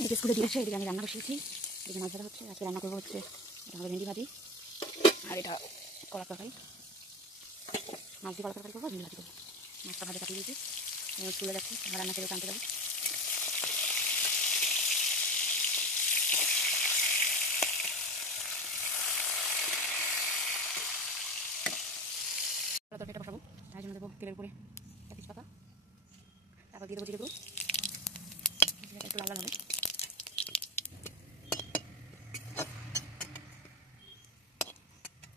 এদিকে স্কুলে দিয়ে এসে এদিকে আমি রান্না বসিয়েছি। এদিকে মাছ ভাজা হচ্ছে। আজকে রান্না করবো হচ্ছে এটা হবে ভেন্ডি ভাজি, আর এটা কলার তরকারি। মাছ দিয়ে কলার তরকারি করবো, ভেন্ডি ভাজি করবো। মাছটা ভাজা কাটিয়ে দিয়েছি। আমি স্কুলে যাচ্ছি, আমার রান্না করে টানতে যাবো। তরকারিটা বসাবো, তার জন্য দেবো তেলের উপরে তেজপাতা, তারপর দিয়ে দেবো জিরে গুঁড়ো। জিরাটা একটু লাল লাল হবে।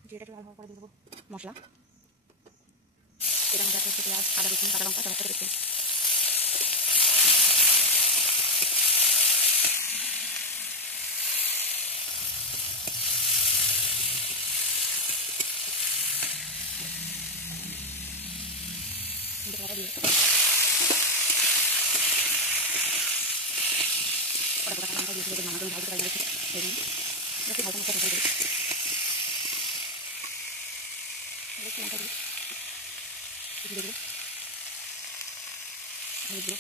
জিরাটা একটু লাল হওয়ার পরে দিয়ে দেবো মশলা। এটা মধ্যে আছে পেঁয়াজ, আদা, রসুন, কাঁচা লঙ্কা, সব একসাথে দিচ্ছি। দিয়ে ওটা কাঁচা লঙ্কা দিয়ে দেবো, মাংস ভালো করে দিয়েছি। একটু ভালো মশলা তরকারি দিই, একটু লঙ্কা দিই, জিরে গুঁড়ো, হলুদ গুঁড়ো,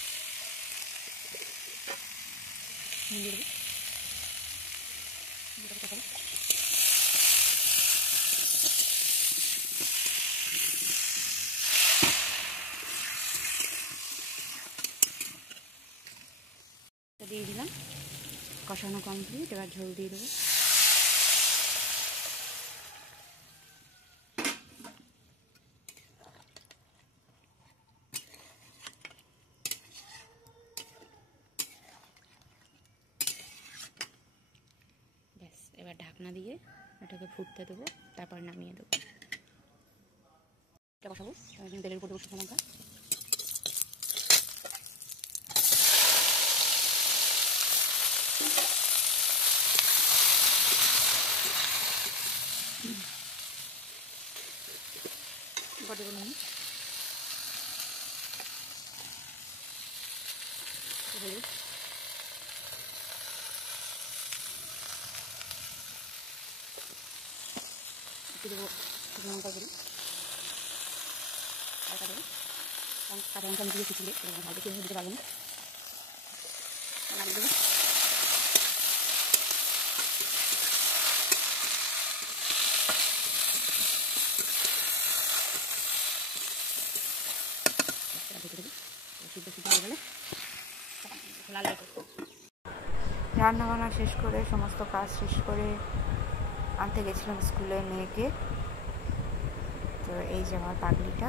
নুন দিয়ে দেবো। দিয়ে দিলাম, কষানো কমপ্লিট। এবার ঝোল দিয়ে দেবো। ব্যাস, এবার ঢাকনা দিয়ে এটাকে ফুটতে দেবো, তারপর নামিয়ে দেবো। এটা বসাবো, তেলের উপর দেবো শুকনো লঙ্কা, এবার দেবো নুন, হলুদ, একটু দেবো শুকনো লঙ্কা গুঁড়ো, হালকা দেবো। কাঁচা লঙ্কা দিয়ে খিচুড়ে ভালো কিছু দিতে পারবো না, নামিয়ে দেবো। রান্না বান্না শেষ করে সমস্ত কাজ শেষ করে আনতে গেছিলাম স্কুলে মেয়েকে। তো এই যে আমার পাগলিটা।